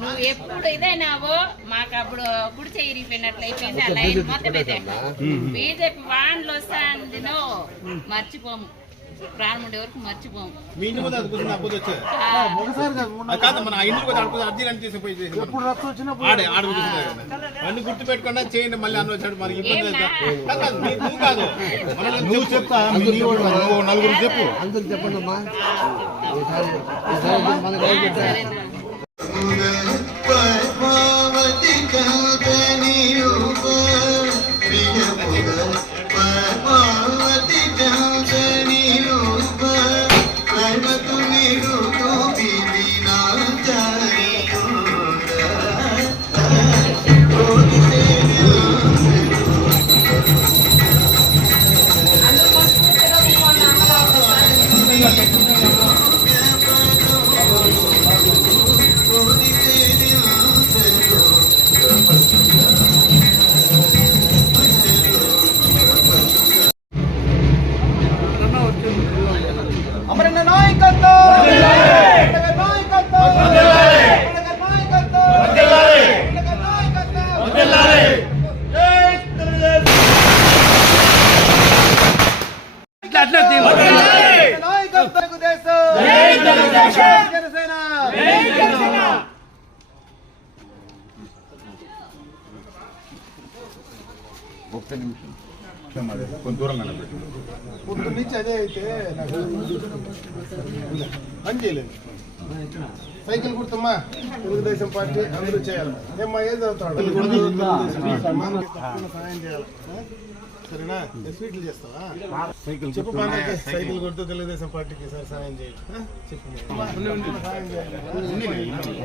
నువ్వు ఎప్పుడు ఇదైనావో మాకు అప్పుడు కుడి చెయ్యి ఇరిగిపోయినట్లు అయిపోయింది. ఆ లైన్ మొత్తం అయితే బీజేపీ వాండ్లు వస్తాంది మర్చిపోము. ప్రారంభం వరకు మర్చిపోము. మీ ఇంటి ముందు అది కూర్చుని నా పొద్దు వచ్చేది. ఒకసారి కాదు, మొన్న అది కాదు మన ఆ ఇంటికి వచ్చి అడుగుతుంది అర్జీ అని చేసి పోయి చేసి ఎప్పుడు రక్తం వచ్చినప్పుడు ఆడే ఆడ కూర్చున్నారు కదా. అన్ని. గుర్తు పెట్టుకున్నా చేయండి మళ్ళీ అన్న వచ్చాడు మనకి ఇబ్బంది అయితే. కాదు, కాదు, నీ- నువ్వు కాదు. మనల్ని నువ్వు చెప్పు. చెప్తా మీ నీ వాడు మరి, నువ్వు నలుగురు చెప్పు. అందరికి చెప్పండి అమ్మా. ఈసారి ఈసారి కొంత దూరం నిలబెట్టు. పొద్దు నుంచి అదే అయితే నాకు పని చేయలేదు సైకిల్ గుర్తమ్మా తెలుగుదేశం పార్టీ అందరూ చేయాలి ఏమ్మా ఏం చదువుతాడు సాయం చేయాలి ఆ? సరేనా ఏ స్వీట్లు చేస్తావా సైకిల్ చెప్పు బాగా సైకిల్ గుర్తు తెలుగుదేశం పార్టీకి సార్ సాయం చేయాలి ఆ? చెప్పు అమ్మా, సాయం చేయాలి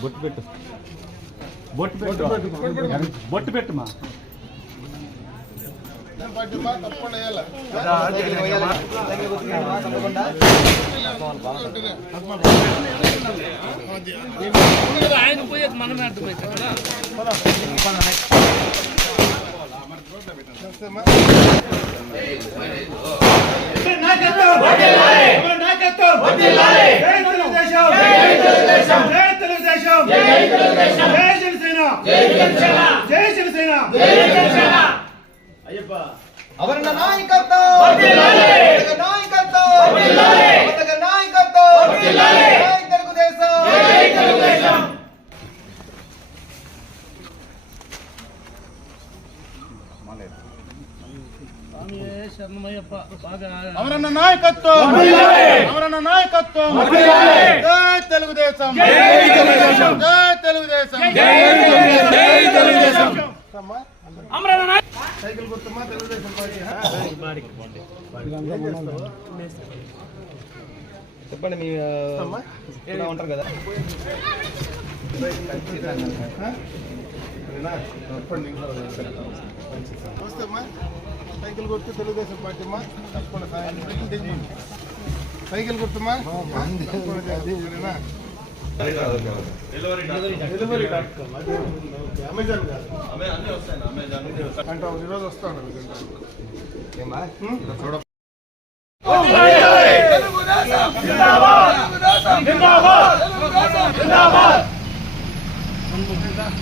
బొట్టు పెట్టు. బొట్టు పెట్టు బొట్టు పెట్టుమా ఆయన పోయేది మనమే అమరన్న నాయకత్వం అమరన్న నాయకత్వం జై తెలుగుదేశం అమరన్న నాయకత్వం! అమరన్న నాయకత్వం! జై తెలుగుదేశం! జై తెలుగుదేశం! జై తెలుగుదేశం! అమ్మా, సైకిల్ గుర్తమ్మా తెలుగుదేశం పార్టీ చెప్పండి మీ ఉంటారు కదా? నమస్తే అమ్మా సైకిల్ గుర్తు తెలుగుదేశం పార్టీ అమ్మా తప్పకుండా సాయం. సైకిల్. సరేనా. అమెజాన్ కాదు. అంటే ఈరోజు వస్తాను ఏమా? అమ్మా నమస్కారం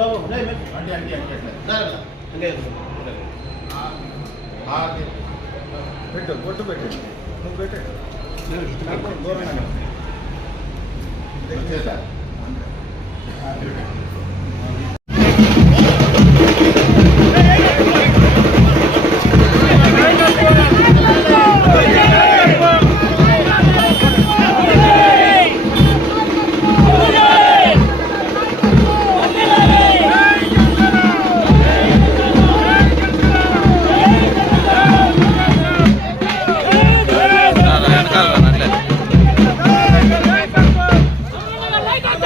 బాబు. అంటే అంటే అంటే. పెట్టు కొట్టు పెట్టు. నువ్వు పెట్టు. దూరంగా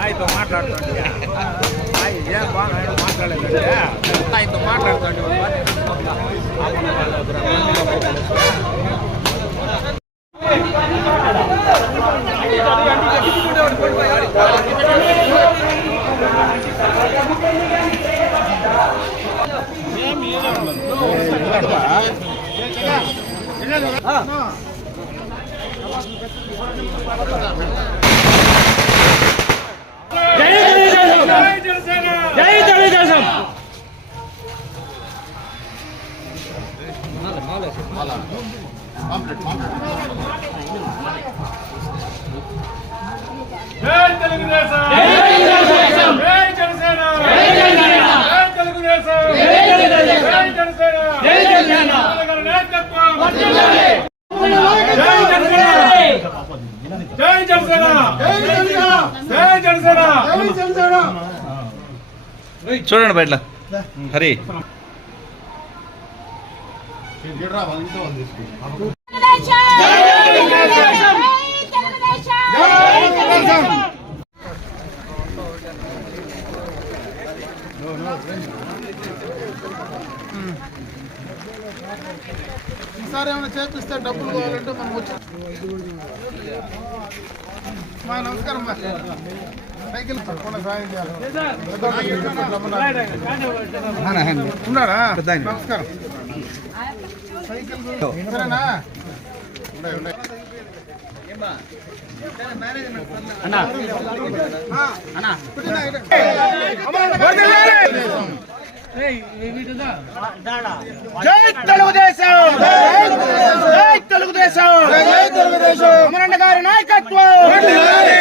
ಆಯ್ತು ಮಾತಾಡ್ತಾನೆ ಏನು ಬಾ ನಾನು ಮಾತಾಡಲಿಲ್ಲ ಆಯ್ತು ಮಾತಾಡ್ತಾನೆ ಹಾಂ బాగా ఆయన మాట్లాడలేదండి ఆయనతో మాలే మాలే మాలే చూడండి బయట హరి వాళ్ళు తీసుకో. ఈసారి ఏమైనా చేపిస్తే డబ్బులు కావాలంటే మనం వచ్చి మా నమస్కారం మా సైకిల్ తప్పకుండా సాయం చేయాలి. ఉన్నారా? నమస్కారం. సైకిల్ సరేనా? ఉన్నాయి, ఉన్నాయి. జై తెలుగుదేశం జై తెలుగుదేశం! జై తెలుగుదేశం! అమరన్న గారి నాయకత్వం!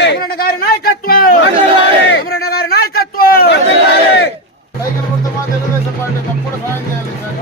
అమరన్న గారి నాయకత్వం! అమరన్న గారి నాయకత్వం! సైకిల్ గుర్తు మా తెలుగుదేశం పార్టీ తప్పుడు సాయం చేయాలి సార్